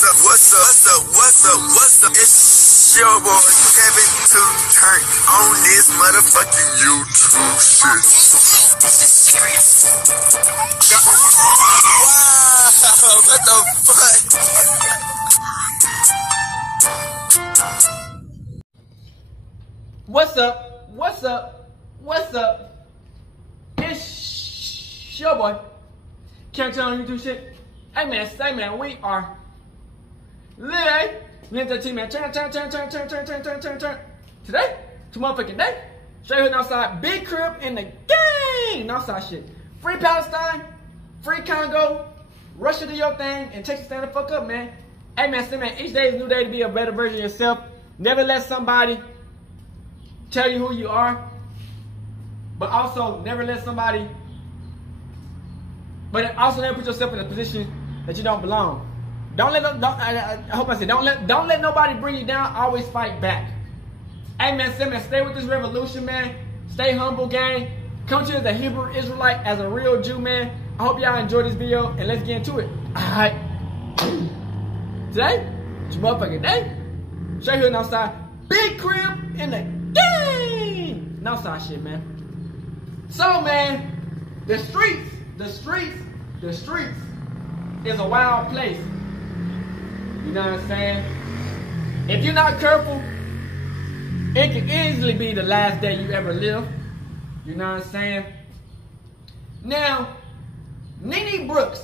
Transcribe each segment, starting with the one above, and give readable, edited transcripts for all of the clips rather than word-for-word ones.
What's up? It's your boy Kevin to turn on this motherfucking YouTube shit. This is serious. Wow, what the fuck? What's up? What's up? What's up? It's your boy. Can't tell on YouTube shit. Hey man, we are Lilscoom. Man, turn. Today, motherfucking day. Straight hood outside, big crib in the gang. Outside shit. Free Palestine, free Congo. Russia do your thing and Texas stand the fuck up, man. Hey man, each day is a new day to be a better version of yourself. Never let somebody tell you who you are, but also never let somebody, but also never put yourself in a position that you don't belong. Don't let nobody bring you down. Always fight back. Hey man, stay with this revolution, man. Stay humble, gang. Come to you as a Hebrew Israelite, as a real Jew, man. I hope y'all enjoyed this video, and let's get into it. Alright. Today, it's your motherfucking day. Straight hood outside, big crib in the gang. Outside shit, man. So, man, the streets is a wild place. You know what I'm saying? If you're not careful, it can easily be the last day you ever live. You know what I'm saying? Now, Nene Brooks,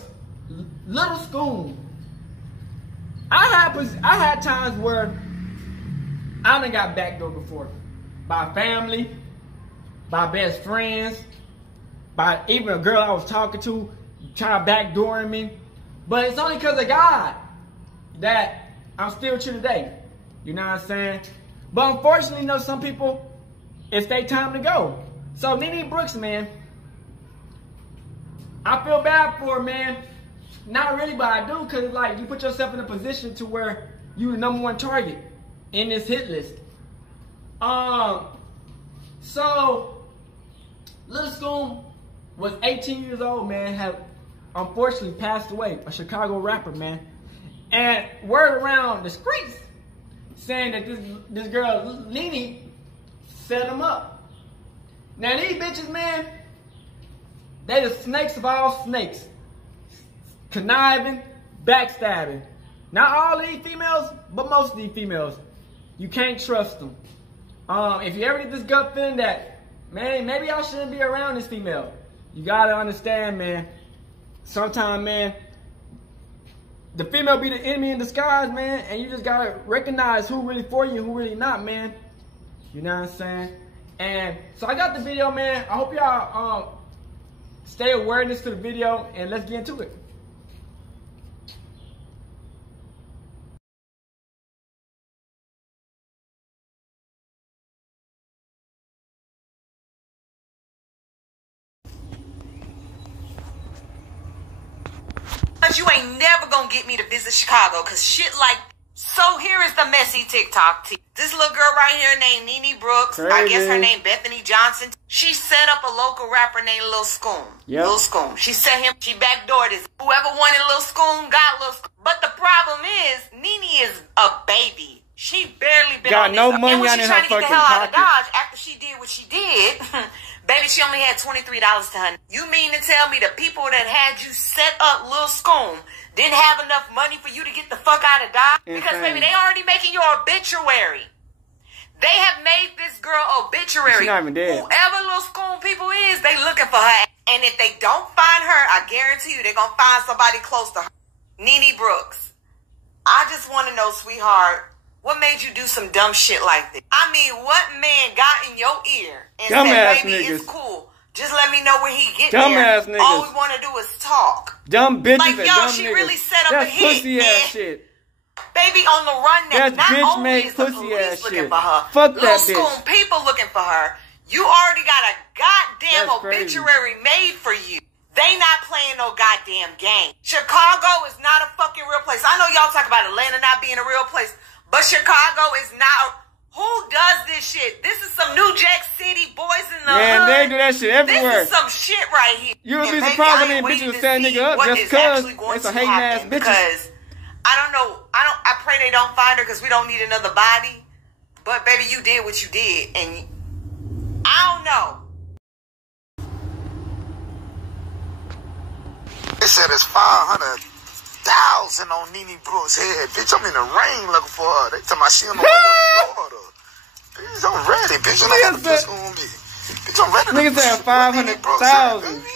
Lilscoom. I had times where I done got backdoored before. By family, by best friends, by even a girl I was talking to trying to backdoor me. But it's only because of God that I'm still with you today. You know what I'm saying? But unfortunately, you know, some people, it's their time to go. So Nene Brooks, man, I feel bad for her, man. Not really, but I do, because like you put yourself in a position to where you're the #1 target in this hit list. So Lilscoom was 18 years old, man, have unfortunately passed away, a Chicago rapper, man. And word around the streets saying that this girl, Nene, set him up. Now these bitches, man, they the snakes of all snakes. Conniving, backstabbing. Not all these females, but most of these females. You can't trust them. If you ever get this gut feeling that, man, maybe I shouldn't be around this female, you gotta understand, man, sometimes, man, the female be the enemy in disguise, man, and you just gotta recognize who really for you and who really not, man. You know what I'm saying? And so I got the video, man. I hope y'all stay awareness to the video, and let's get into it. You ain't never gonna get me to visit Chicago, cause shit like. So here is the messy TikTok. This little girl right here named Nene Brooks. Crazy. I guess her name Bethany Johnson. She set up a local rapper named Lilscoom. Yep. Lilscoom. She backdoored his. Whoever wanted Lilscoom got Lilscoom. But the problem is, Nene is a baby. She barely been got on no this. money And when on she in trying her to get the fucking hell out of pocket. Dodge after she did what she did, baby, she only had $23 to her. You mean to tell me the people that had you set up Lilscoom didn't have enough money for you to get the fuck out of Dodge? Because, baby, they already making your obituary. They have made this girl obituary. She's not even dead. Whoever Lilscoom people is, they looking for her. And if they don't find her, I guarantee you they're going to find somebody close to her. Nene Brooks, I just want to know, sweetheart, what made you do some dumb shit like this? I mean, what man got in your ear and said, baby, it's cool. Just let me know when he get there. Dumbass niggas. All we want to do is talk. Dumb bitches like, and y'all, dumb she niggas. really set up That's a hit. pussy ass shit. Baby on the run now. That's Not bitch only made is the pussy police ass looking shit. for her, Fuck that Lilscoom bitch. people looking for her. You already got a goddamn That's crazy. obituary made for you. They not playing no goddamn game. Chicago is not a fucking real place. I know y'all talk about Atlanta not being a real place, but Chicago is not. Who does this shit? This is some New Jack City boys in the hood. They do that shit everywhere. This is some shit right here. You would be surprised how many bitches will set a nigga up just cause it's a hating ass bitches. Because I pray they don't find her because we don't need another body. But baby, you did what you did, and I don't know. They said it's 500,000 on Nene Brooks' head. Bitch, I'm in the rain looking for her. They tell my she on the way to Florida. Bitch, I'm ready. Bitch, you ain't got to piss on me. Bitch, I'm ready. Niggas said 500,000.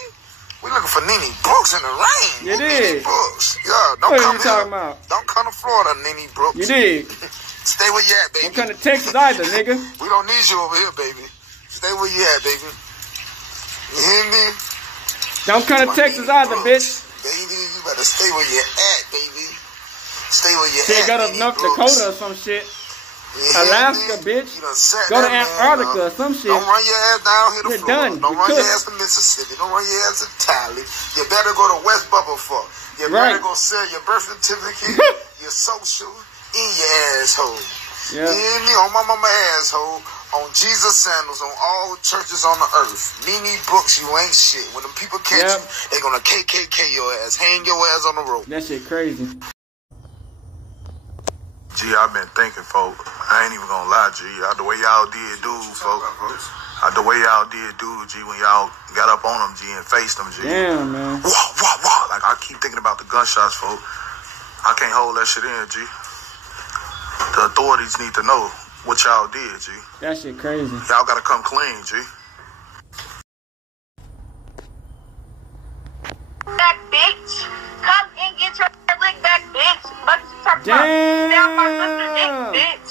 We looking for Nene Brooks in the rain. You did. Nene Brooks. Yeah, don't What come are you here. talking about? Don't come to Florida, Nene Brooks. You did. Stay where you at, baby. Don't come to Texas either, nigga. We don't need you over here, baby. Stay where you at, baby. You hear me? Don't come to Texas either, bitch. Baby, you better stay where you at, baby. Stay where you Shit, at, go to Nene North Brooks. Dakota or some shit. You Alaska, me? bitch. You done set Go to that man Antarctica or up. some shit. Don't run your ass down here to You're Florida. done. Don't You run your cooked. ass to Mississippi. Don't run your ass to Tally. You better go to West Bubblefuck. You Right. better go sell your birth certificate, your social, in your asshole. Yeah. You hear me? On my mama asshole. On Jesus sandals. On all churches on the earth. Nene Brooks, you ain't shit. When them people catch you, they gonna KKK your ass. Hang your ass on the rope. That shit crazy. G, I've been thinking, folk. I ain't even gonna lie, G. The way y'all did dude, folk. The way y'all did dude, G, when y'all got up on them, G, and faced them, G. Damn, man. Wah, wah, wah. Like, I keep thinking about the gunshots, folk. I can't hold that shit in, G. The authorities need to know what y'all did, G. That shit crazy. Y'all gotta come clean, G. Back, bitch. Come and get your lick back, bitch. What you talking about? Damn. Down my sister's dick, bitch.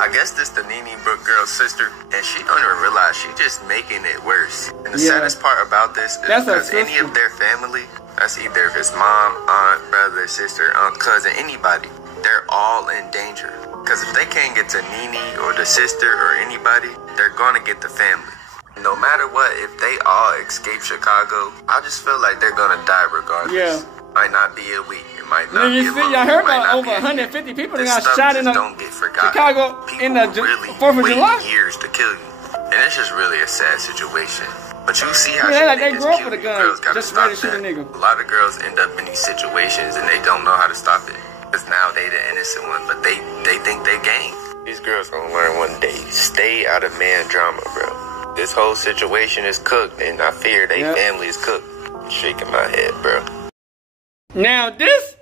I guess this the Nene Brook girl's sister, and she don't even realize she just making it worse. And the saddest part about this is That's her because any sister. of their family, that's either his mom, aunt, brother, sister, aunt, cousin, anybody, they're all in danger. Because if they can't get to Nene or the sister or anybody, they're gonna get the family. No matter what, if they all escape Chicago, I just feel like they're gonna die regardless. Yeah. Might not be a week. It might not Nigga, be you a see, month. y'all heard It might about not over be a year. 150 people that This got stuff shot in just don't get forgotten. Chicago People in the really 4th of wait July. years to kill you, and it's just really a sad situation. But you see how Yeah, like they niggas grew up kill with a you, gun, girls gotta just ready to stop shoot a that. nigga. A lot of girls end up in these situations and they don't know how to stop it. Because now they the innocent one, but they think they gang. These girls gonna learn one day. Stay out of man drama, bro. This whole situation is cooked, and I fear they family is cooked. Shaking my head, bro. Now, this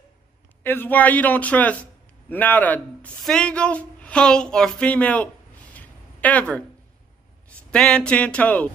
is why you don't trust not a single hoe or female ever. Stand 10 toes.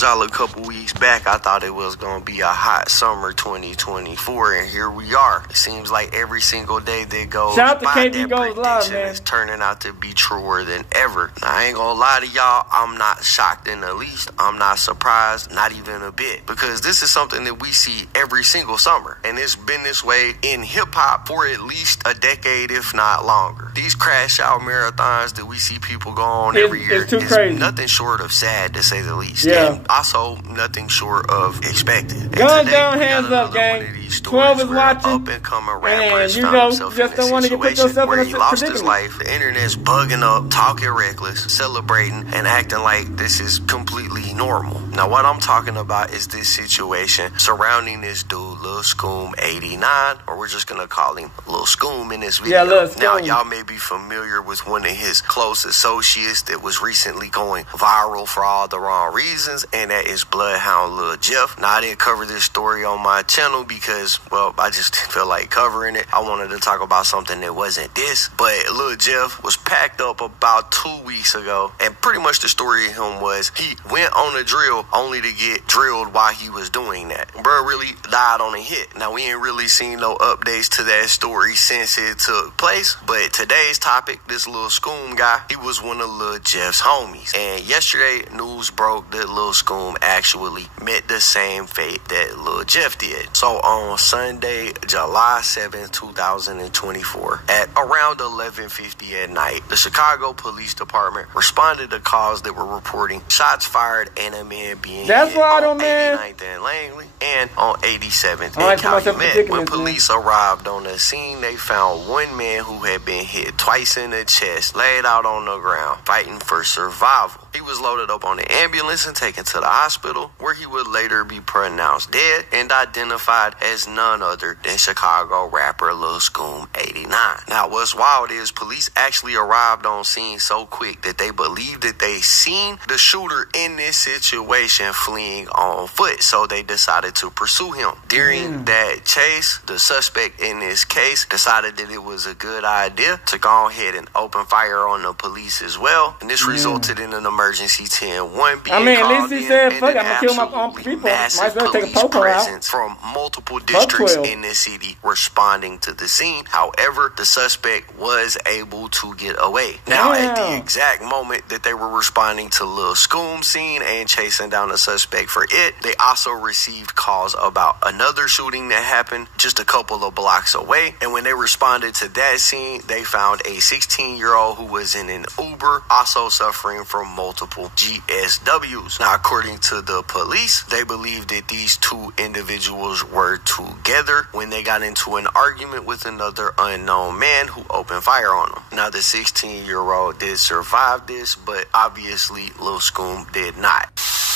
Y'all a couple weeks back, I thought it was gonna be a hot summer 2024, and here we are. It seems like every single day that goes Shout out to by, KB that Goes Live, prediction man. is turning out to be truer than ever. Now, I ain't gonna lie to y'all, I'm not shocked in the least. I'm not surprised, not even a bit, because this is something that we see every single summer, and it's been this way in hip-hop for at least a decade, if not longer. These crash out marathons that we see people go on every year it's too is crazy. nothing short of sad, to say the least. Yeah. And also nothing short of expected. And Guns today, down, we got hands up, another gang. one of these 12 stories is where watching, an up-and-coming rapper and has you found know, himself just in a don't want to get put situation yourself where in he a lost his predicament. life. The internet's bugging up, talking reckless, celebrating, and acting like this is completely normal. Now, what I'm talking about is this situation surrounding this dude, Lilscoom 89, or we're just gonna call him Lilscoom in this video. Yeah, Lilscoom. Now, y'all may be familiar with one of his close associates that was recently going viral for all the wrong reasons, and that is Bloodhound Lil Jeff. Now, I didn't cover this story on my channel because, well, I just didn't feel like covering it. I wanted to talk about something that wasn't this, but Lil Jeff was packed up about 2 weeks ago, and pretty much the story of him was he went on a drill only to get drilled while he was doing that. Bro really died on a hit. Now, we ain't really seen no updates to that story since it took place, but today's topic, this Lilscoom guy, he was one of Lil Jeff's homies, and yesterday news broke that Lilscoom actually met the same fate that Lil Jeff did. So on Sunday, July 7th, 2024, at around 11:50 at night, the Chicago Police Department responded to calls that were reporting shots fired and a man being That's hit right, on man. 89th and Langley and on 87th I like and to myself Calumet. When predicaments, man. police arrived on the scene, they found one man who had been hit twice in the chest, laid out on the ground, fighting for survival. He was loaded up on an ambulance and taken to the hospital, where he would later be pronounced dead and identified as none other than Chicago rapper Lilscoom 89. Now, what's wild is police actually arrived on scene so quick that they believed that they seen the shooter in this situation fleeing on foot, so they decided to pursue him. During that chase, the suspect in this case decided that it was a good idea to go ahead and open fire on the police as well, and this resulted in an emergency 10-1 being at least he said, fuck, I'm gonna kill my own people. Might as well take a popo out. From multiple districts in the city responding to the scene. However, the suspect was able to get away. Now, at the exact moment that they were responding to Lilscoom scene and chasing down the suspect for it, they also received calls about another shooting that happened just a couple of blocks away. And when they responded to that scene, they found a 16-year-old who was in an Uber, also suffering from multiple GSWs. Now, according to the police, they believe that these two individuals were together when they got into an argument with another unknown man who opened fire on them. Now, the 16-year-old did survive this, but obviously Lilscoom did not.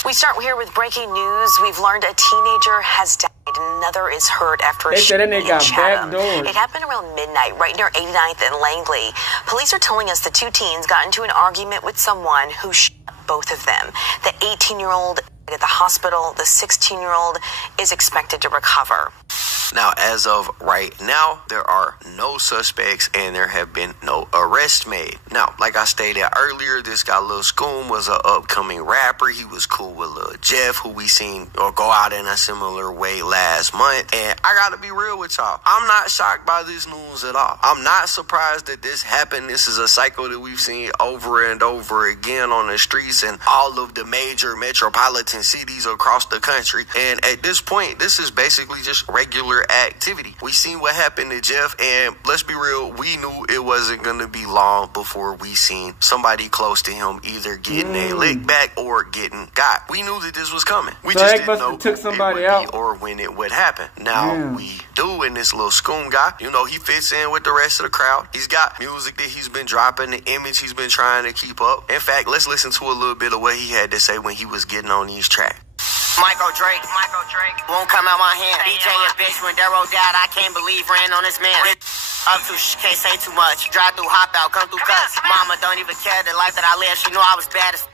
We start here with breaking news. We've learned a teenager has died. Another is hurt after a shooting in Chatham. It happened around midnight, right near 89th and Langley. Police are telling us the two teens got into an argument with someone who shot both of them. The 18-year-old at the hospital. The 16-year-old is expected to recover. Now, as of right now, there are no suspects and there have been no arrests made. Now, like I stated earlier, this guy Lilscoom was an upcoming rapper. He was cool with Lil Jeff, who we seen go out in a similar way last month. And I gotta be real with y'all, I'm not shocked by this news at all. I'm not surprised that this happened. This is a cycle that we've seen over and over again on the streets and all of the major metropolitan cities across the country. And at this point, this is basically just regular activity. We seen what happened to Jeff, and let's be real, we knew it wasn't gonna be long before we seen somebody close to him either getting a lick back or getting got. We knew that this was coming. We just didn't know took somebody out or when it would happen. Now we do, and this Lilscoom guy, you know, he fits in with the rest of the crowd. He's got music that he's been dropping, the image he's been trying to keep up. In fact, let's listen to a little bit of what he had to say when he was getting on these tracks. Michael Drake won't come out my hand. DJ a bitch when Darrow died. I can't believe ran on this man. Up to can't say too much. Drive through, hop out, come through cuts. Mama don't even care the life that I live. She knew I was bad as.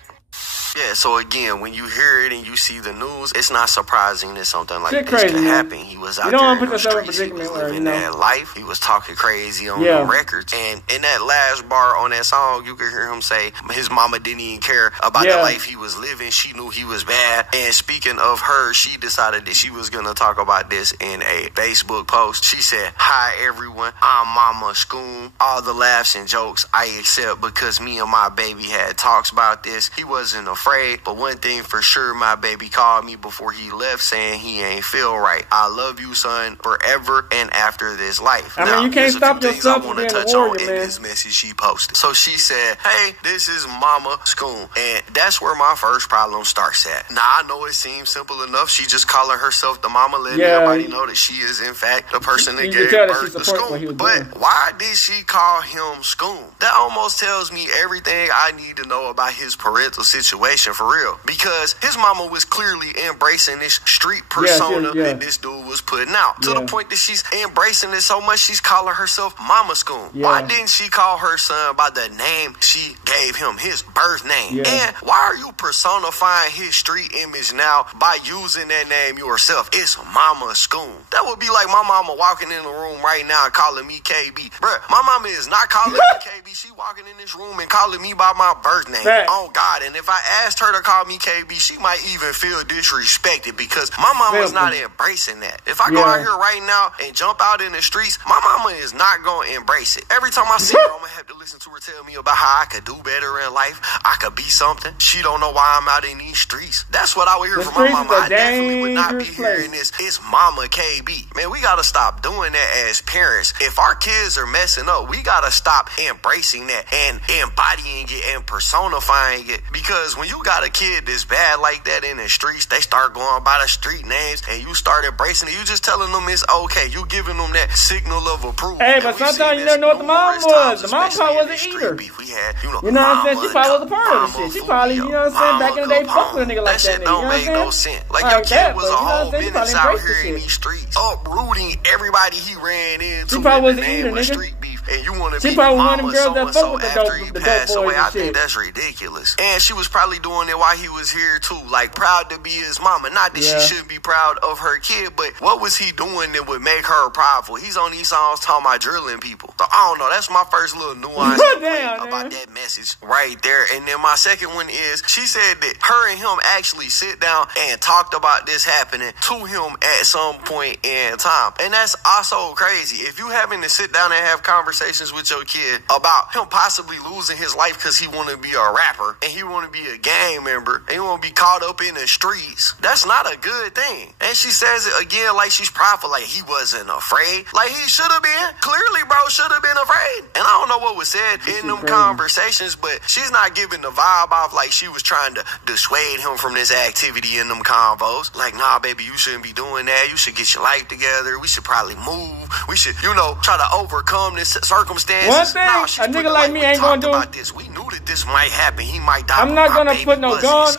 Yeah, so again, when you hear it and you see the news, it's not surprising that something like this crazy, could man. happen. He was out there in the streets, he was living that life, he was talking crazy on the records. And in that last bar on that song, you could hear him say his mama didn't even care about the life he was living. She knew he was bad. And speaking of her, she decided that she was going to talk about this in a Facebook post. She said, "Hi everyone, I'm Mama Scoom. All the laughs and jokes I accept because me and my baby had talks about this. He wasn't afraid, but one thing for sure, my baby called me before he left saying he ain't feel right. I love you, son, forever and after this life." I mean, you can't stop yourself from being a warrior, man. In this message she posted. So she said, "Hey, this is Mama Scoom." And that's where my first problem starts at. Now, I know it seems simple enough. She just calling herself the mama, letting everybody know that she is, in fact, the person that gave birth to Scoom. But why did she call him Scoom? That almost tells me everything I need to know about his parental situation, for real. Because his mama was clearly embracing this street persona that this dude was putting out. To the point that she's embracing it so much, she's calling herself Mama Scoom. Why didn't she call her son by the name she gave him, his birth name? And why are you personifying his street image now by using that name yourself? It's Mama Scoom. That would be like my mama walking in the room right now and calling me KB. Bruh, my mama is not calling me KB. She walking in this room and calling me by my birth name. Oh God, and if I asked her to call me KB, she might even feel disrespected because my mama's not embracing that. If I go out here right now and jump out in the streets, my mama is not going to embrace it. Every time I see her, I'm going to have to listen to her tell me about how I could do better in life. I could be something. She don't know why I'm out in these streets. That's what I would hear from my mama. I definitely would not be hearing this. It's Mama KB. Man, we got to stop doing that as parents. If our kids are messing up, we got to stop embracing that and embodying it and personifying it, because when when you got a kid that's bad like that in the streets, they start going by the street names, and you start embracing it. You just telling them it's okay. You giving them that signal of approval. Hey, but sometimes you don't know what the mom was. The mom probably wasn't either. We had, you know what I'm saying? She probably was a part of the shit. She probably, you know what I'm saying, back in the day, fuck with a nigga like that. That shit don't make no sense. Like, your kid was a whole menace out here in these streets, uprooting everybody he ran into. She probably in the name of street beef, and you want to be probably mama one of them girls that fuck with after he passed away. I think that's ridiculous. And she was probably doing it while he was here too, like proud to be his mama. Not that she shouldn't be proud of her kid, but what was he doing that would make her prideful? He's on these songs talking about drilling people. So I don't know. That's my first little nuance about that message right there. And then my second one is, she said that her and him actually sit down and talked about this happening to him at some point in time. And that's also crazy. If you having to sit down and have conversations with your kid about him possibly losing his life because he want to be a rapper and he want to be a gang member and he want to be caught up in the streets, that's not a good thing. And she says it again like she's prideful, like he wasn't afraid. Like he should have been. Clearly, bro, should have been afraid. And I don't know what was said in them conversations, but she's not giving the vibe off like she was trying to dissuade him from this activity in them convos. Like, nah, baby, you shouldn't be doing that. You should get your life together. We should probably move. We should, you know, try to overcome this circumstances. One thing, a nigga like me ain't gonna do. We knew that this might happen. He might die. I'm not gonna put no gun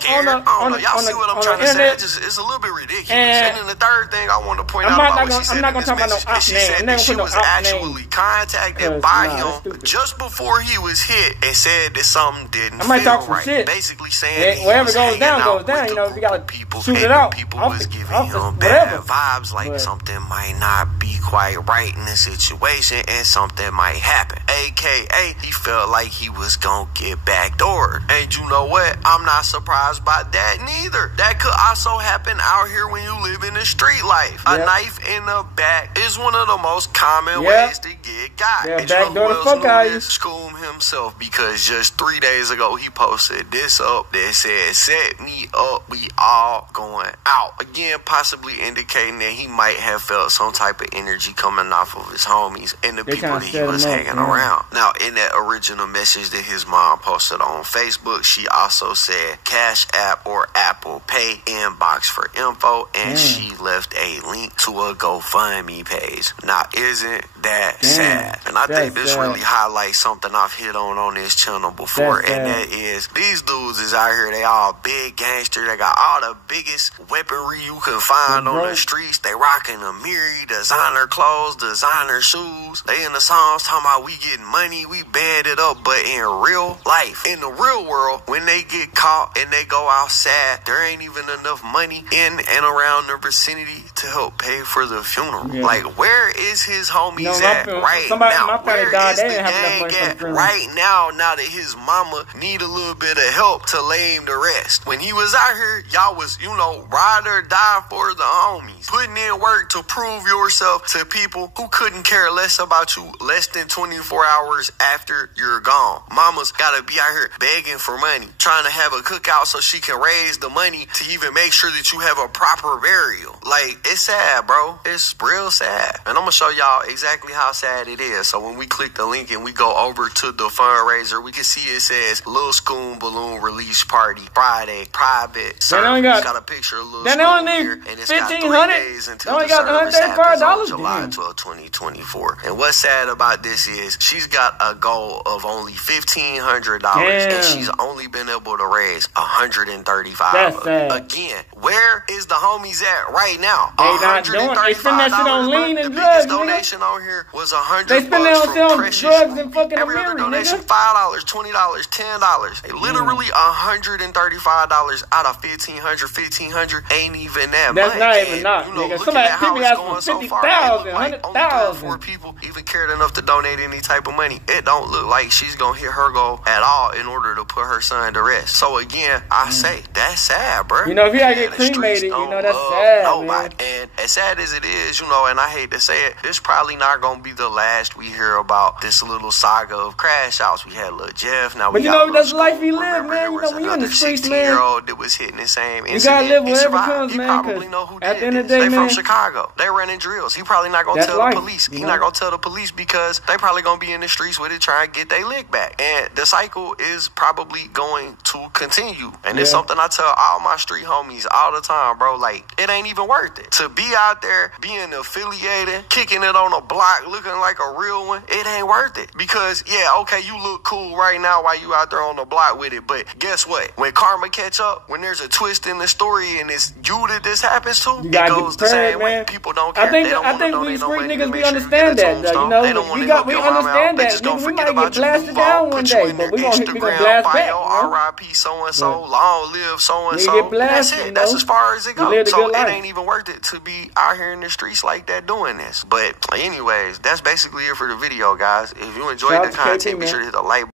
on the y'all see what I'm trying to say? It's a little bit ridiculous. And then the third thing I want to point out about what she said in this message, she said that she was actually contacted by him just before he was hit and said that something didn't feel right. Basically saying wherever goes down, goes down. You know, you gotta shoot it out. People was giving him bad vibes, like something might not be quite right in this situation and something might happen. AKA, he felt like he was gonna get backdoored. And you know what? I'm not surprised by that neither. That could also happen out here when you live in the street life. A knife in the back is one of the most common ways to get got. And you know who else knew this? Lilscoom himself, because just 3 days ago he posted this up that said, "Set me up, we all going out." Again, possibly indicating that he might have felt some type of energy coming off of his homies and the people that he was hanging around. Now, in that original message that his mom posted on Facebook, she also said Cash App or Apple Pay inbox for info, and she left a link to a GoFundMe page. Now, isn't that sad? And I think this really highlights something I've hit on this channel before, and that is these dudes is out here, they all big gangster, they got all the biggest weaponry you can find on the streets. They rocking Amiri, designer clothes, designer shoes. They in the songs talking about we getting money, we band it up. But in real life, in the real world, when they get caught and they go outside, there ain't even enough money in and around the vicinity to help pay for the funeral. Like, where is his homies at right now? Where is the gang at right now, now that his mama need a little bit of help to lame the rest? When he was out here, y'all was, you know, ride or die for the homies, putting in work to prove yourself to people who couldn't care less about you less than 24 hours after you're gone. Mama's gotta be out here begging for money, trying to have a cookout so she can raise the money to even make sure that you have a proper burial. Like, it's sad, bro. It's real sad. And I'm gonna show y'all exactly how sad it is. So when we click the link and we go over to the fundraiser, we can see it says Lilscoom balloon release party Friday, private service. Got a picture of Lilscoom here, and it's got 3 days until the service happens on July 12, 2024. And what's sad about this is she's got a goal of only $1,500, and she's only been able to raise $135. Again, where is the homies at right now? $135. They spend that shit on lean and the drugs. biggest donation on here was $100. They spend that on drugs and fucking every other donation, $5, $20, $10. They literally $135 out of $1,500. $1,500 ain't even that much. That's not even not, you know, nigga. Somebody people got some 50,000, 100,000. 4 people even cared enough to donate any type of money. It don't look like she's gonna hit her goal at all in order to put her son to rest. So again, I say that's sad, bro. You know, if you gotta get cremated, you know, that's sad, man. And as sad as it is, you know, and I hate to say it, this probably not gonna be the last we hear about this little saga of crash outs. We had Lil Jeff, now we got Lil that's the life we live, man. You know, when you in the streets, man, 16-year-old that was hitting the same incident. You gotta live whatever comes, man. He probably know who at did the end of this. the day, they man, from Chicago. They running drills. He probably not gonna tell the police. He not gonna tell the police because they probably gonna be in the streets with it trying to get their lick back. And the cycle is probably going to continue. And it's something I tell all my street homies all the time, bro. Like, it ain't even worth it. To be out there being affiliated, kicking it on a block, looking like a real one, it ain't worth it. Because, okay, you look cool right now while you out there on the block with it. But guess what? When karma catch up, when there's a twist in the story and it's you that this happens to, it goes the same way. People don't care. I think we street niggas, we understand that, though, you know? We understand that. Nigga, we might get blasted down one day, but we gonna blast back, you know? R.I.P. so-and-so, long live so-and-so. That's it. That's as far as it goes. So it ain't even worth it to be out here in the streets like that doing this. But anyways, that's basically it for the video, guys. If you enjoyed the content, be sure to hit the like button.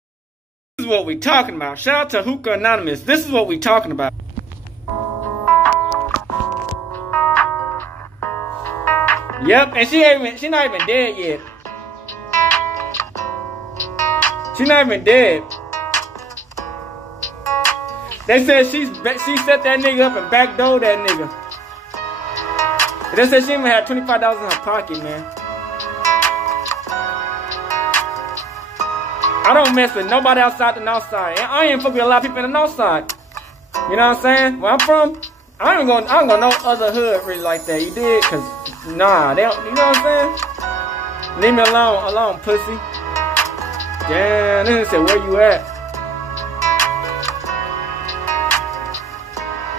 This is what we talking about. Shout out to Hookah Anonymous. This is what we talking about. Yep, and she not even dead yet. She not even dead. They said she set that nigga up and backdoored that nigga. They said she even had $25 in her pocket, man. I don't mess with nobody outside the north side. I ain't fuck with a lot of people in the north side. You know what I'm saying? Where I'm from, I don't go no other hood really like that. You did? Cause nah, they don't. You know what I'm saying? Leave me alone, pussy. Damn, they said where you at?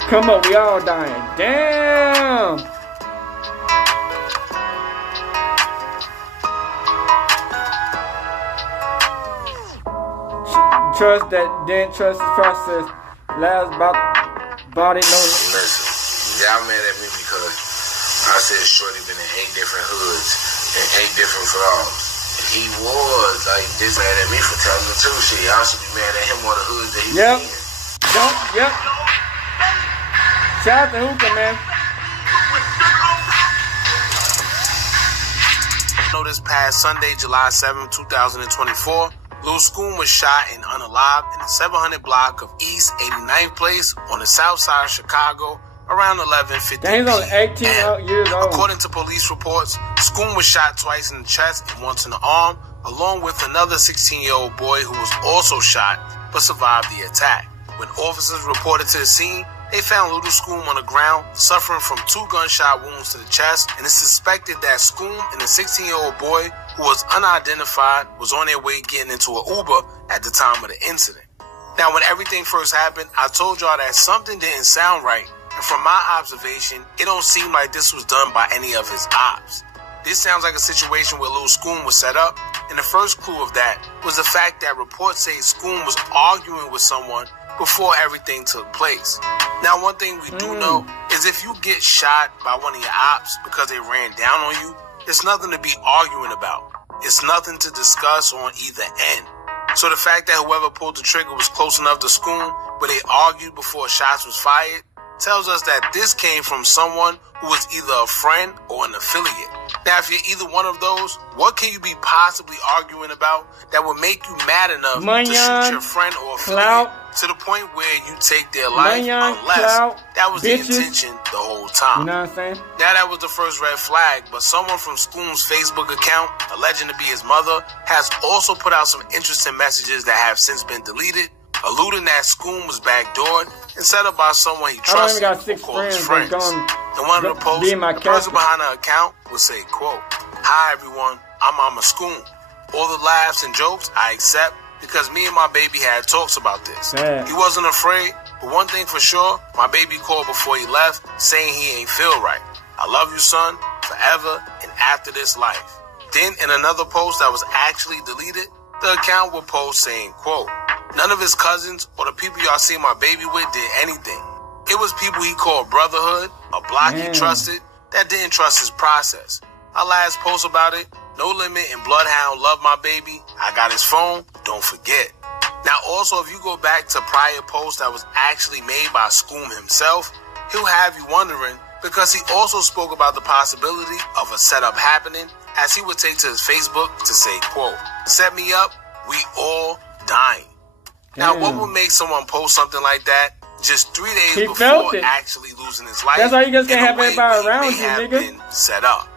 Come up, we all dying. Damn. Trust that didn't trust the process. Last body no. Listen, y'all mad at me because I said Shorty been in 8 different hoods and 8 different flaws. He was like this mad at me for telling the truth. Shit, y'all should be mad at him or the hoods that he's in. Yep. Shout out to Hookah, man. This past Sunday, July 7, 2024, Lilscoom was shot and unalived in the 700 block of East 89th Place on the south side of Chicago around 11:50 p.m. He's only 18 years old. According to police reports, Scoom was shot twice in the chest and once in the arm, along with another 16-year-old boy who was also shot but survived the attack. When officers reported to the scene, they found Lilscoom on the ground, suffering from 2 gunshot wounds to the chest, and it's suspected that Scoom and the 16-year-old boy, who was unidentified, was on their way getting into an Uber at the time of the incident. Now, when everything first happened, I told y'all that something didn't sound right, and from my observation, it don't seem like this was done by any of his ops. This sounds like a situation where Lilscoom was set up, and the first clue of that was the fact that reports say Scoom was arguing with someone before everything took place. Now, one thing we do know is if you get shot by one of your ops because they ran down on you, it's nothing to be arguing about. It's nothing to discuss on either end. So the fact that whoever pulled the trigger was close enough to Scoom where they argued before shots was fired tells us that this came from someone who was either a friend or an affiliate. Now, if you're either one of those, what can you be possibly arguing about that would make you mad enough to shoot your friend or affiliate to the point where you take their life unless that was the intention the whole time? You know what I'm saying? Now, that was the first red flag, but someone from Scoom's Facebook account, alleging to be his mother, has also put out some interesting messages that have since been deleted, alluding that Scoom was backdoored and set up by someone he trusted who called his friends. In one of the posts, the person behind the account would say, quote, "Hi everyone, I'm Mama Scoom. All the laughs and jokes I accept because me and my baby had talks about this. He wasn't afraid, but one thing for sure, my baby called before he left saying he ain't feel right. I love you, son, forever and after this life." Then in another post that was actually deleted, the account would post saying, quote, "None of his cousins or the people y'all see my baby with did anything. It was people he called brotherhood, a block he trusted, that didn't trust his process. Our last post about it, No Limit and Bloodhound love my baby. I got his phone, don't forget." Now also, if you go back to prior posts that was actually made by Scoom himself, he'll have you wondering because he also spoke about the possibility of a setup happening as he would take to his Facebook to say, quote, "Set me up, we all dying." Now, what would make someone post something like that just 3 days before actually losing his life? That's why you just can't have everybody around you, nigga. Been set up.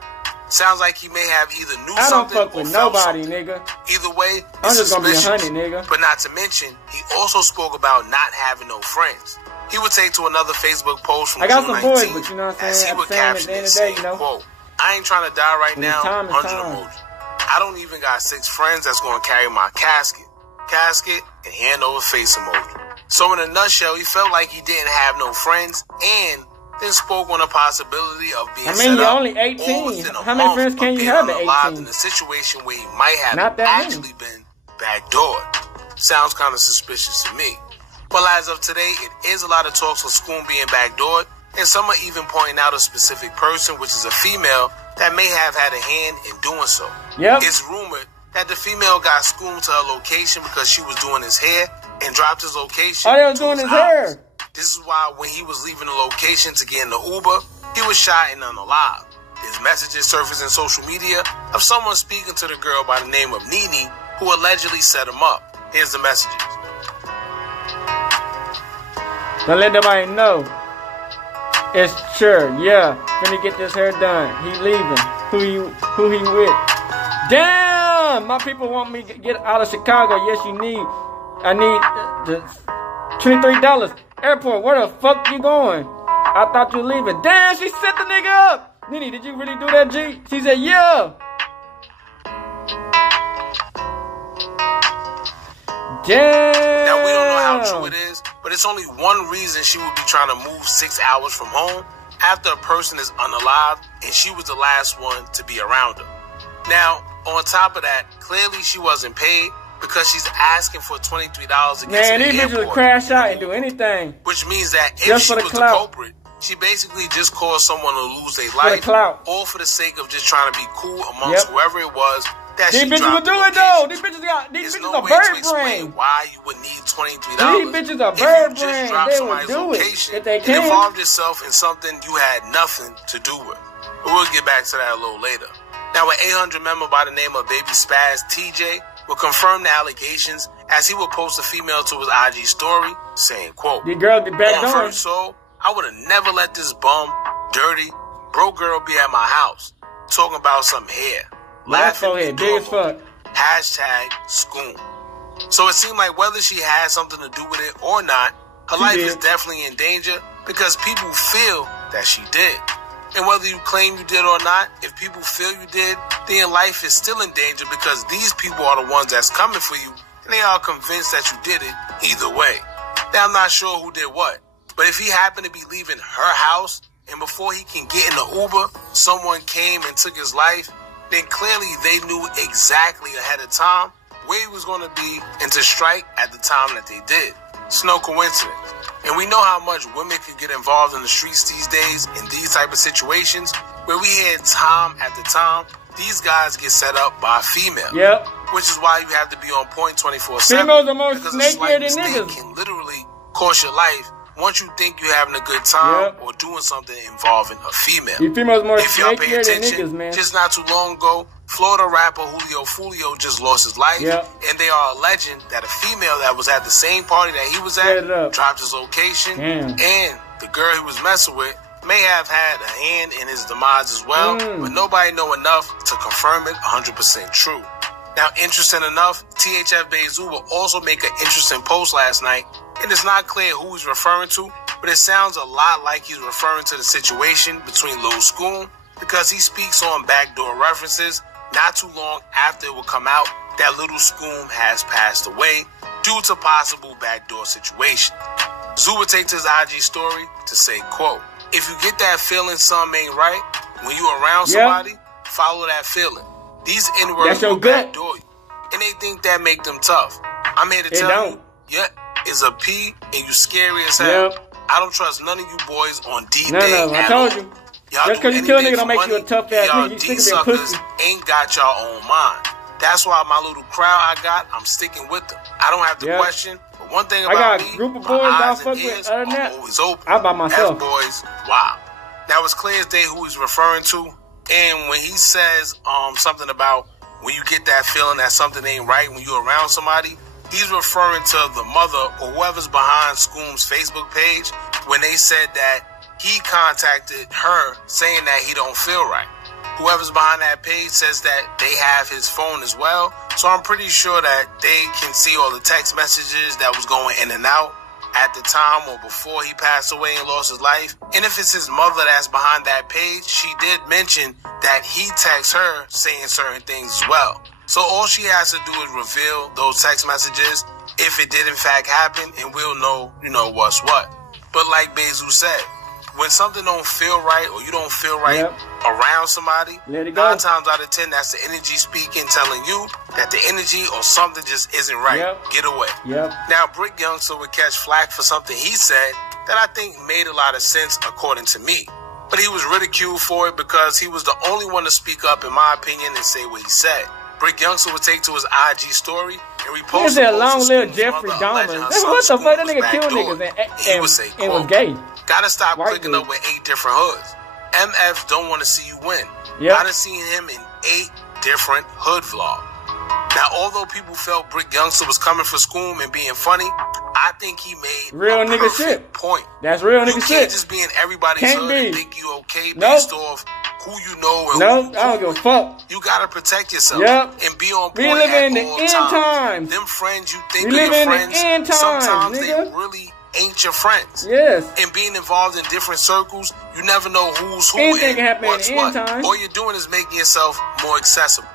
Sounds like he may have either knew I don't something fuck or with felt nobody, something. nigga. Either way, I'm it's just gonna be suspicious. 100, nigga. But not to mention, he also spoke about not having no friends. He would take to another Facebook post from I got June some boys, 19th, but you know what I'm as saying? he I'm would saying at caption the end it of the day, saying, you know, quote, "I ain't trying to die right now, time is 100 time. emoji. I don't even got 6 friends that's gonna carry my casket, and hand over face emoji." So in a nutshell, he felt like he didn't have no friends and then spoke on the possibility of being set you're up only 18. How many friends can you have at 18? In a situation where he might have Not that actually been backdoored. Sounds kind of suspicious to me. Well, as of today, it is a lot of talks of Scoom being backdoored, and some are even pointing out a specific person, which is a female, that may have had a hand in doing so. Yep. It's rumored that the female got Scoom to her location because she was doing his hair and dropped his location. Oh, they was doing his hair. This is why when he was leaving the location to get in the Uber, he was shot and unalive. His messages surfaced in social media of someone speaking to the girl by the name of Nene, who allegedly set him up. Here's the messages. Don't let nobody know. It's sure, yeah. Finna get this hair done. He leaving. Who he with? Damn! My people want me to get out of Chicago. Yes, I need the $23. Airport, where the fuck you going? I thought you were leaving. Damn, she set the nigga up. Nene, did you really do that, G? She said, yeah. Damn. Now, we don't know how true it is, but it's only one reason she would be trying to move 6 hours from home after a person is unalive, and she was the last one to be around her. Now, on top of that, clearly she wasn't paid because she's asking for $23 to get to the Man, these bitches airport. would crash out and do anything. Which means that if Just she for the was clout. the culprit, she basically just caused someone to lose their For the life, clout. all for the sake of just trying to be cool amongst whoever it was that These she bitches will dropped do the it though. location. These bitches No are way to bird explain brain. why you would need $23. These bitches are if you bird just brain. dropped They would somebody's do location it if they and can. involved yourself in something you had nothing to do with. But we'll get back to that a little later. Now, an 800 member by the name of Baby Spaz TJ will confirm the allegations as he will post a female to his IG story saying, quote, "The girl get back on on." first soul, I would have never let this bum, dirty, broke girl be at my house talking about some hair. Laughing Head, big as fuck. Hashtag Scoom. So it seemed like whether she had something to do with it or not, her She life did. is definitely in danger because people feel that she did. And whether you claim you did or not, if people feel you did, then life is still in danger because these people are the ones that's coming for you and they are convinced that you did it either way. Now, I'm not sure who did what, but if he happened to be leaving her house and before he can get in the Uber, someone came and took his life, then clearly they knew exactly ahead of time where he was going to be and to strike at the time that they did. It's no coincidence. And we know how much women could get involved in the streets these days in these type of situations where we hear time after time, these guys get set up by a female. Yep. Which is why you have to be on point 24/7. Females are more because a snakier slight than mistake niggas. can literally cost your life once you think you're having a good time or doing something involving a female. These females more If y'all pay snakier than attention, niggas, man. just not too long ago, Florida rapper Julio Fulio just lost his life, and they are alleging that a female that was at the same party that he was at dropped his location, and the girl he was messing with may have had a hand in his demise as well, but nobody know enough to confirm it 100% true. Now, interesting enough, THF Bezu will also make an interesting post last night, and it's not clear who he's referring to, but it sounds a lot like he's referring to the situation between Lilscoom because he speaks on backdoor references not too long after it will come out that Lilscoom has passed away due to possible backdoor situation. Zoo would take to his IG story to say, quote, if you get that feeling something ain't right, when you around somebody, follow that feeling. These N-words will backdoor you, and they think that make them tough. I'm here to tell you, is a P and you scary as hell. I don't trust none of you boys on D-Day. No, I told you. Just because you kill a nigga don't make you a tough ass nigga. You stick to be a pussy. Ain't got y'all own mind. That's why my little crowd I got, I'm sticking with them. I don't have to question. But one thing about me, I got a group of boys that I fuck with. Other than that, always open. I'm by myself. F-boys, wow. Now it's clear as day who he's referring to. And when he says something about when you get that feeling that something ain't right when you're around somebody, he's referring to the mother or whoever's behind Scoom's Facebook page when they said that he contacted her saying that he don't feel right. Whoever's behind that page says that they have his phone as well. So I'm pretty sure that they can see all the text messages that was going in and out at the time or before he passed away and lost his life. And if it's his mother that's behind that page, she did mention that he texts her saying certain things as well. So all she has to do is reveal those text messages if it did in fact happen, and we'll know, what's what. But like Bezu said, when something don't feel right or you don't feel right around somebody, 9 times out of 10, that's the energy speaking, telling you that the energy or something just isn't right. Get away. Now, Brick Youngster would catch flack for something he said that I think made a lot of sense according to me. But he was ridiculed for it because he was the only one to speak up, in my opinion, and say what he said. Brick Youngster would take to his IG story and repost. He said long live Jeffrey Dahmer. What the fuck? That nigga killed niggas and was gay. Gotta stop clicking up with 8 different hoods. MF don't want to see you win. I done seen him in 8 different hood vlogs. Now, although people felt Brick Youngster was coming for Scoom and being funny, I think he made real nigga shit. Point. That's real nigga shit. You can't just be in everybody's hood and think you okay based off who you know and I don't give a fuck. You gotta protect yourself and be on point. We live in the end times. Them friends you think are your friends, sometimes they really ain't your friends. And being involved in different circles, you never know who's who and what's what. All you're doing is making yourself more accessible.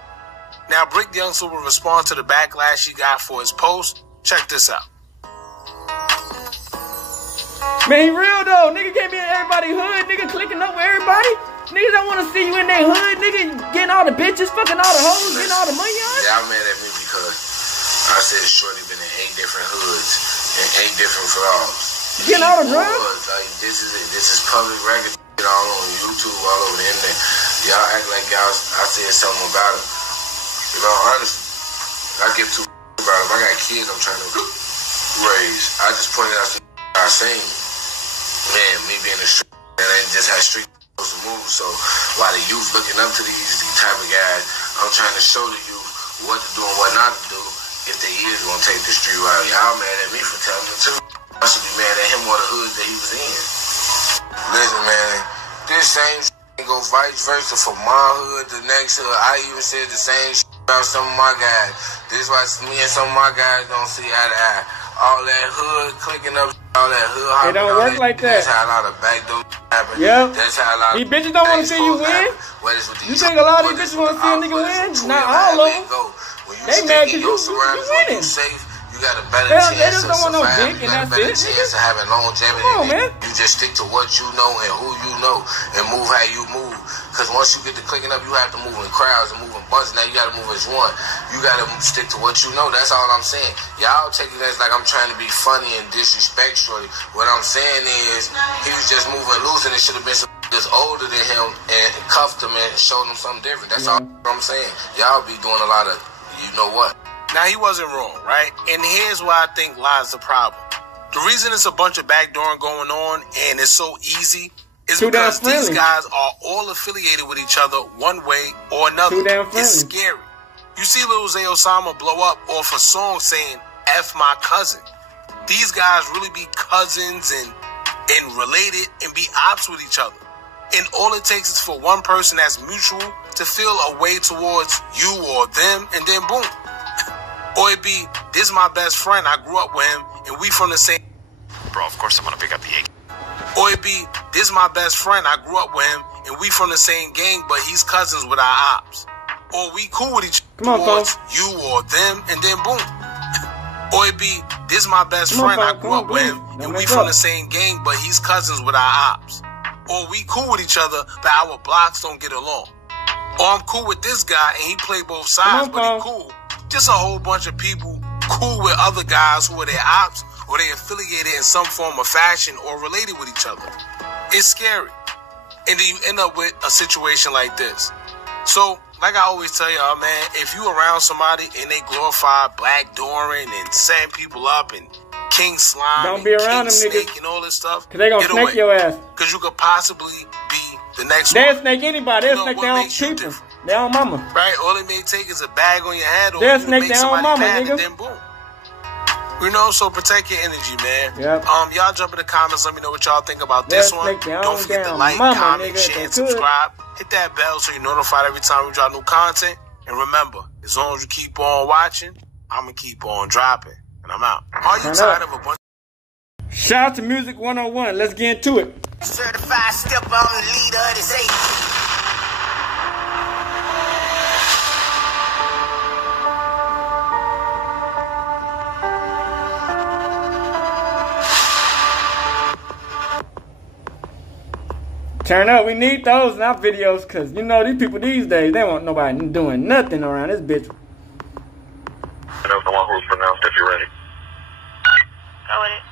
Now, Brick Youngster will respond to the backlash he got for his post. Check this out. Man, he real though. Nigga can't be in everybody's hood. Nigga clicking up with everybody. Niggas don't want to see you in their hood. Nigga getting all the bitches, fucking all the hoes, getting all the money on. Y'all mad at me because I said Shorty been in 8 different hoods and 8 different vlogs. Getting all the drugs? Like, this is public record. All on YouTube, all over the internet. Y'all act like I said something about it. Honestly, I give 2 about them. I got kids I'm trying to raise. I just pointed out some I seen. Man, me being a street, and I just had street to move. So while the youth looking up to these type of guys, I'm trying to show the youth what to do and what not to do if they is gonna take the street route. Y'all mad at me for telling the truth. I should be mad at him or the hood that he was in. Listen, man, this same go vice versa from my hood to next hood. I even said the same about some of my guys. This is why me and some of my guys don't see eye to eye. All that hood clicking up, all that hood hopping. It don't work like that. That's how a lot of backdoor happen. That's how a lot of these bitches don't want to see you win. You think a lot of these bitches want to see a nigga win? Not all of them. They mad because you winning. You got a better chance of surviving. You got a better chance of having longevity. You just stick to what you know and who you know and move how you move. Because once you get to clicking up, you have to move in crowds and move in bunches. Now you got to move as one. You got to stick to what you know. That's all I'm saying. Y'all take it as like I'm trying to be funny and disrespect Shorty. What I'm saying is he was just moving loose and it should have been some that's older than him and cuffed him and showed him something different. That's all I'm saying. Y'all be doing a lot of you know what. Now, he wasn't wrong, right? And here's where I think lies the problem. The reason it's a bunch of backdooring going on and it's so easy is because these guys are all affiliated with each other one way or another. It's scary. You see Lil Zay Osama blow up off a song saying, F my cousin. These guys really be cousins and related and be ops with each other. And all it takes is for one person that's mutual to feel a way towards you or them, and then boom. Or it be, this my best friend, I grew up with him, and we from the same... Bro, of course I'm gonna pick up the AK. Or it be, this my best friend, I grew up with him, and we from the same gang, but he's cousins with our ops. Or we cool with each other towards you or them, and then boom. Or it be, this my best friend, I grew up with him, and we from the same gang, but he's cousins with our ops. Or we cool with each other, but our blocks don't get along. Or I'm cool with this guy, and he play both sides, but he cool. Just a whole bunch of people cool with other guys who are their ops or they affiliated in some form of fashion or related with each other. It's scary. And then you end up with a situation like this. So, like I always tell y'all, man, if you around somebody and they glorify backdooring and setting people up and King Slime don't be around King them Snake niggas. And all this stuff, because they gonna snake your ass. Because you could possibly be the next They'll one. snake anybody. They'll snake their own people. Their own mama. Right? All it may take is a bag on your head or they'll you snake make their own somebody mama, mad nigga. and then boom. You know, so protect your energy, man. Yep. Y'all jump in the comments. Let me know what y'all think about this one. Don't forget to like, comment, share, and subscribe. Hit that bell so you're notified every time we drop new content. And remember, as long as you keep on watching, I'm going to keep on dropping. And I'm out. Are you tired of a bunch? Shout out to Music 101. Let's get into it. Certified stepper, I'm the leader of this age. Turn up, we need those in our videos, because you know these people these days, they want nobody doing nothing around this bitch. That's the one who's pronounced if you're ready. Go with it.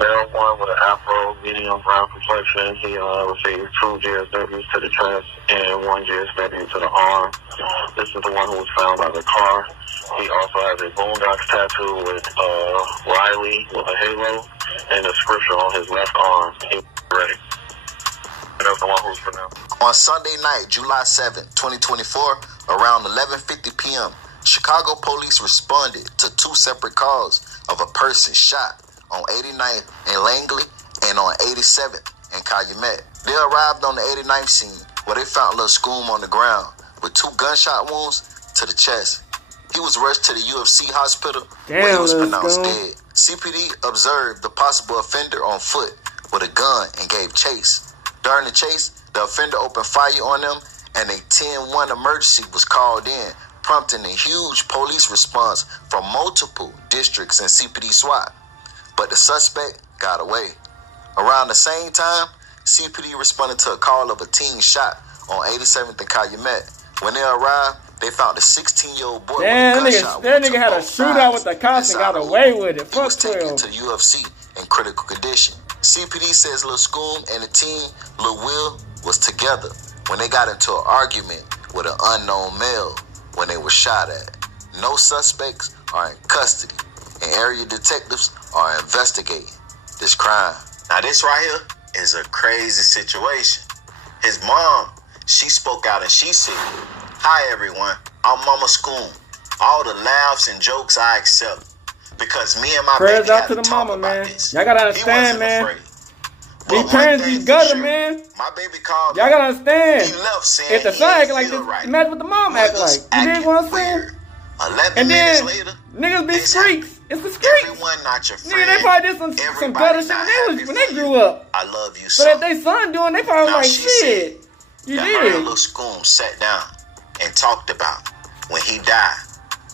Male one with an afro, medium brown complexion. He received 2 GSWs to the chest and 1 GSW to the arm. This is the one who was found by the car. He also has a Boondocks tattoo with Riley with a halo and a scripture on his left arm. He's ready. On Sunday night, July 7, 2024, around 11:50 p.m., Chicago police responded to 2 separate calls of a person shot on 89th and Langley and on 87th and Calumet. They arrived on the 89th scene where they found Lilscoom on the ground with 2 gunshot wounds to the chest. He was rushed to the UFC hospital where he was pronounced dead. CPD observed the possible offender on foot with a gun and gave chase. During the chase, the offender opened fire on them, and a 10-1 emergency was called in, prompting a huge police response from multiple districts and CPD SWAT. But the suspect got away. Around the same time, CPD responded to a call of a teen shot on 87th and Calumet. When they arrived, they found a 16-year-old boy with a gunshot. That nigga had a shootout with the cops and got away with it. He was taken to UFC in critical condition. CPD says Lilscoom and the teen, Lil Will, was together when they got into an argument with an unknown male when they were shot at. No suspects are in custody, and area detectives are investigating this crime. Now this right here is a crazy situation. His mom, she spoke out and she said, "Hi everyone, I'm Mama Scoom. All the laughs and jokes I accept. Because me and my prayers baby out to the mama, man. Y'all gotta understand, man. These parents, these gutter, man. My baby called y'all gotta understand. He left saying if the son acting like this, right. imagine what the mom act like. You dig what I'm saying? 11 minutes later, niggas be streaks. It's the streaks. Everyone not your friend. Nigga, they probably did some gutter shit when they grew up. I love you so. But if they son doing, they probably like shit. You did. Lilscoom sat down and talked about when he died,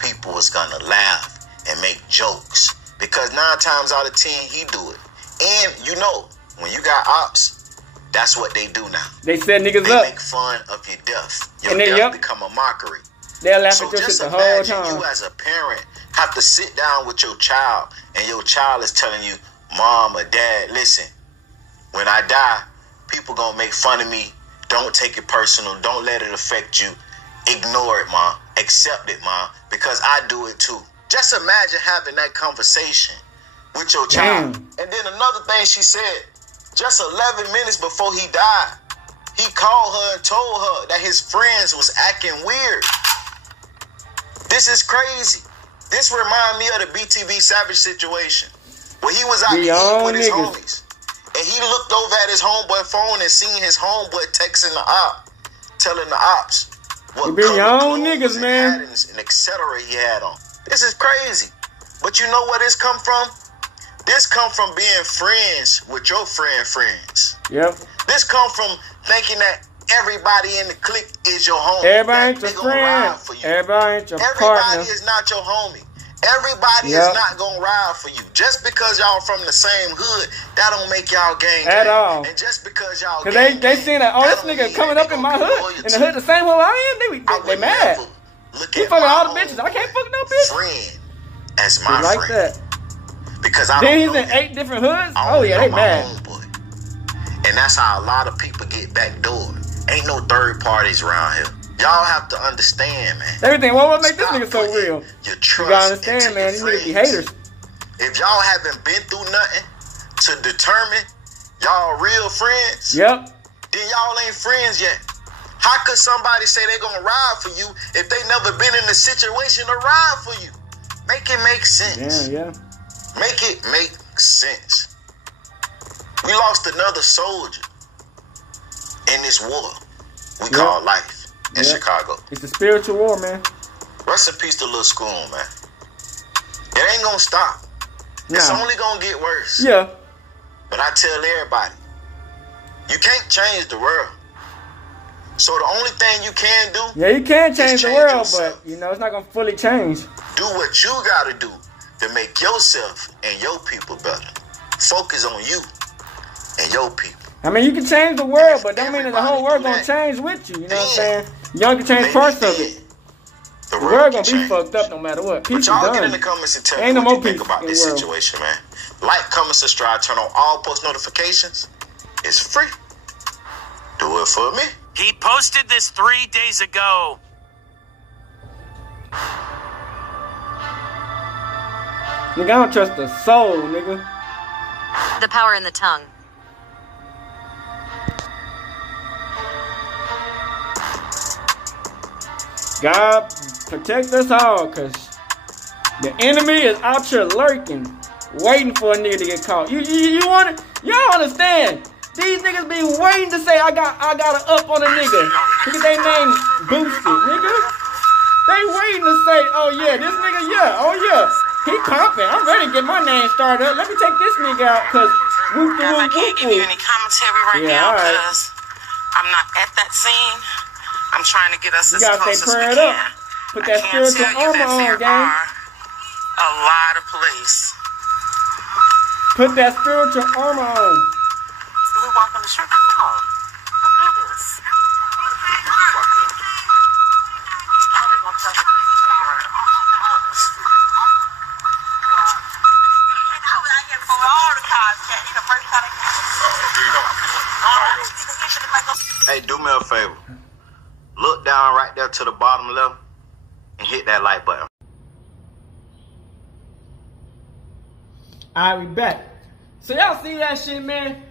people was gonna laugh and make jokes, because 9 times out of 10 he do it. And you know, when you got ops, that's what they do now. They set niggas they up. They make fun of your death. Your death become a mockery. They'll laugh at your shit the whole time. You as a parent have to sit down with your child, and your child is telling you, "Mom or Dad, listen, when I die, people gonna make fun of me. Don't take it personal. Don't let it affect you. Ignore it, Mom. Accept it, Mom, because I do it too." Just imagine having that conversation with your child. And then another thing she said, just 11 minutes before he died, he called her and told her that his friends was acting weird. This is crazy. This remind me of the BTV Savage situation, where he was out eating with his homies. And he looked over at his homeboy phone and seen his homeboy texting the op, telling the ops what clothes and patterns and etc. he had on. This is crazy. But you know where this come from? This come from being friends with your friends. Yep. This come from thinking that everybody in the clique is your homie. Everybody ain't your friend. Everybody ain't your partner. Everybody is not your homie. Everybody is not gonna ride for you. Just because y'all from the same hood, that don't make y'all gang at all. And just because y'all cause they seen that, this nigga coming up in my hood, in the hood the same hood I am, they mad. He fucking all the bitches. I can't fuck no bitch. Friend as my like friend. That. Because I then he's in 8 different hoods. Oh yeah, they mad. Homeboy. And that's how a lot of people get backdoored. Ain't no third parties around here. Y'all have to understand, man. Everything. What make this nigga so real? Your trust. You gotta understand, man. These niggas be haters. If y'all haven't been through nothing to determine y'all real friends, yep, then y'all ain't friends yet. How could somebody say they gonna ride for you if they never been in a situation to ride for you? Make it make sense. Yeah. Make it make sense. We lost another soldier in this war we call life in Chicago. It's a spiritual war, man. Rest in peace to Lilscoom, man. It ain't gonna stop. It's only gonna get worse. Yeah. But I tell everybody, you can't change the world. So the only thing you can do, you can change the world, yourself. but it's not gonna fully change. Do what you gotta do to make yourself and your people better. Focus on you and your people. I mean, you can change the world, but don't mean that the whole world gonna change with you. You know what I'm saying? You only can change parts of it. The world gonna be fucked up no matter what. But y'all get in the comments and tell me what you think about this situation, man. Like, comment, subscribe, turn on all post notifications. It's free. Do it for me. He posted this 3 days ago. Nigga, I don't trust a soul, nigga. The power in the tongue. God protect us all, cause the enemy is out here lurking, waiting for a nigga to get caught. You don't understand. These niggas be waiting to say I got a up on a nigga. Look at their name boosted, nigga. They waiting to say, oh yeah, this nigga, he pumping. I'm ready to get my name started up. Let me take this nigga out, cause I can't give you any commentary right now because I'm not at that scene. I'm trying to get us as close as we can. Put that spiritual armor on, gang. A lot of police. Put that spiritual armor on. We walk on the street. Come on. Don't do this. How are we going to tell the people to turn around? I was out here for all the cars. He's the first time Hey, do me a favor. Look down right there to the bottom left and hit that like button. Alright, we back. So y'all see that shit, man?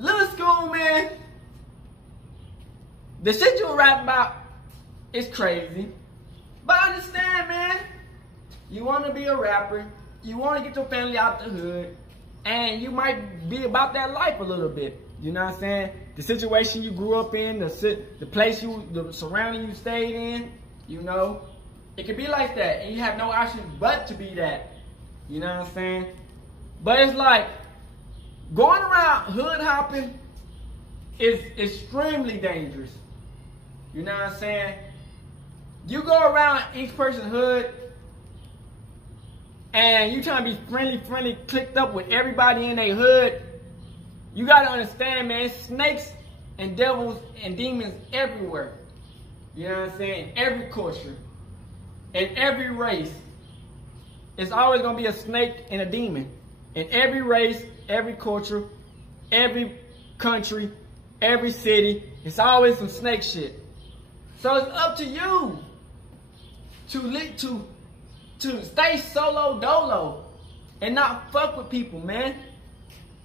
Lilscoom, man. The shit you rap about is crazy. But I understand, man. You want to be a rapper. You want to get your family out the hood. And you might be about that life a little bit. You know what I'm saying? The situation you grew up in, the place the surrounding you stayed in, you know, it could be like that, and you have no option but to be that. You know what I'm saying? But it's like going around hood hopping is extremely dangerous. You know what I'm saying? You go around each person's hood, and you trying to be friendly, clicked up with everybody in their hood. You gotta understand, man, snakes and devils and demons everywhere. You know what I'm saying? Every culture, in every race, it's always gonna be a snake and a demon. In every race, every culture, every country, every city, it's always some snake shit. So it's up to you to stay solo dolo and not fuck with people, man.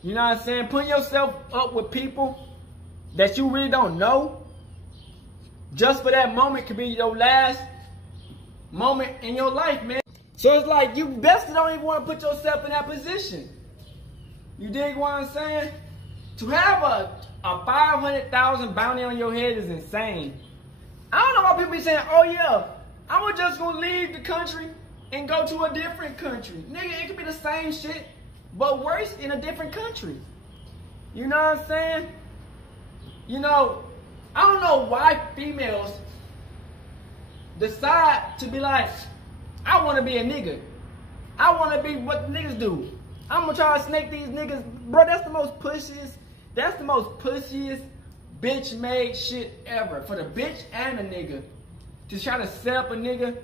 You know what I'm saying? Putting yourself up with people that you really don't know just for that moment could be your last moment in your life, man. So it's like you best don't even want to put yourself in that position. You dig what I'm saying? To have a 500,000 bounty on your head is insane. I don't know why people be saying, oh yeah, I'm just gonna leave the country and go to a different country. Nigga, it could be the same shit, but worse in a different country. You know what I'm saying? You know, I don't know why females decide to be like, I want to be a nigga. I want to be what niggas do. I'm going to try to snake these niggas. Bro, that's the most pussiest bitch-made shit ever. For the bitch and the nigga. To try to set up a nigga,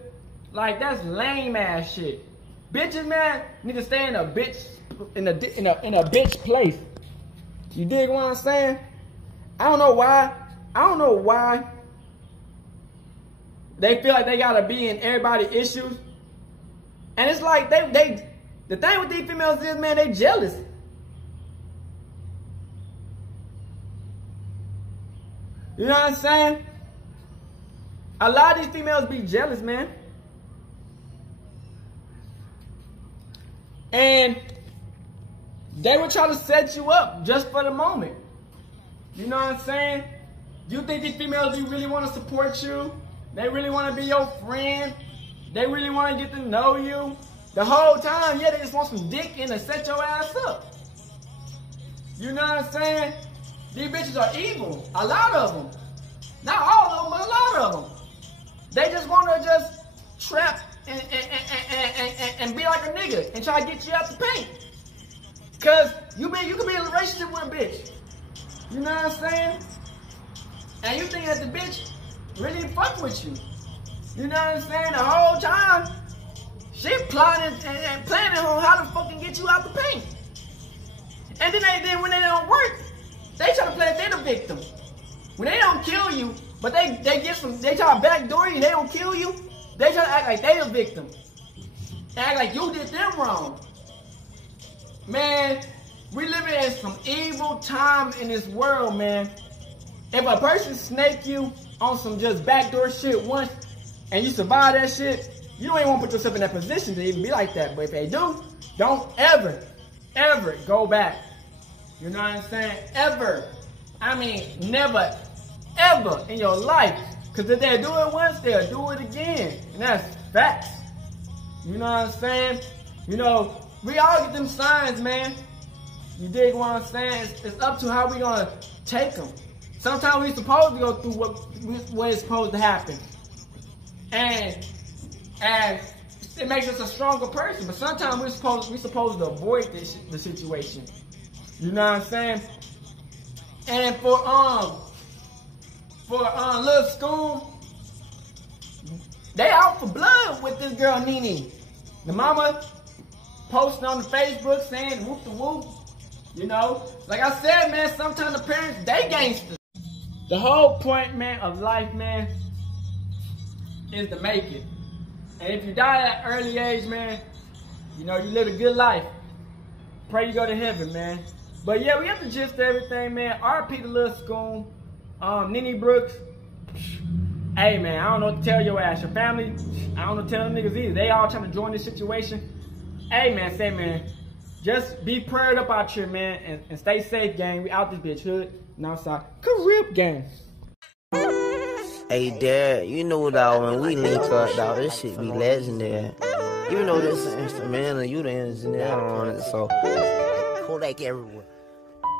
like, that's lame-ass shit. Bitches, man, niggas stay in a bitch, in a bitch place. You dig what I'm saying? I don't know why they feel like they gotta be in everybody's issues. And it's like the thing with these females is, man, they jealous. You know what I'm saying? A lot of these females be jealous, man. And they will try to set you up just for the moment. You know what I'm saying? You think these females really want to support you? They really want to be your friend? They really want to get to know you? The whole time, yeah, they just want some dick in to set your ass up. You know what I'm saying? These bitches are evil. A lot of them. Not all of them, but a lot of them. They just want to just trap and be like a nigga and try to get you out the paint. Cause you can be in a relationship with a bitch. You know what I'm saying? And you think that the bitch really fuck with you. You know what I'm saying? The whole time, she plotting and planning on how to fucking get you out the paint. And then when they don't work, they try to play like they're the victim. When they don't kill you, but they try to backdoor you, they don't kill you, they try to act like they the victim. They act like you did them wrong. Man, we living in some evil time in this world, man. If a person snake you on some just backdoor shit once, and you survive that shit, you don't even want to put yourself in that position to even be like that. But if they do, don't ever go back. You know what I'm saying? Ever. I mean, never, ever in your life. Because if they do it once, they'll do it again. And that's facts. You know what I'm saying? You know, we all get them signs, man. You dig what I'm saying? It's up to how we gonna take them. Sometimes we supposed to go through what is supposed to happen. And it makes us a stronger person. But sometimes we supposed to avoid the situation. You know what I'm saying? And for Lilscoom, they out for blood with this girl Nene. The mama posting on the Facebook saying whoop the whoop. You know, like I said, man, sometimes the parents, they gangsters. The whole point, man, of life, man, is to make it. And if you die at an early age, man, you know, you live a good life. Pray you go to heaven, man. But yeah, we have the gist of everything, man. RP to Lilscoom, Nene Brooks. Hey, man, I don't know what to tell your ass. Your family, I don't know what to tell them niggas either. They all trying to join this situation. Hey, man, just be prayed up out here, man, and stay safe, gang. We out this bitch hood and outside. Carib gang. Hey, Dad, you know, dog, when we link up, dog, this shit be legendary. You know this instrumental, you the engineer on it, so Kodak everywhere.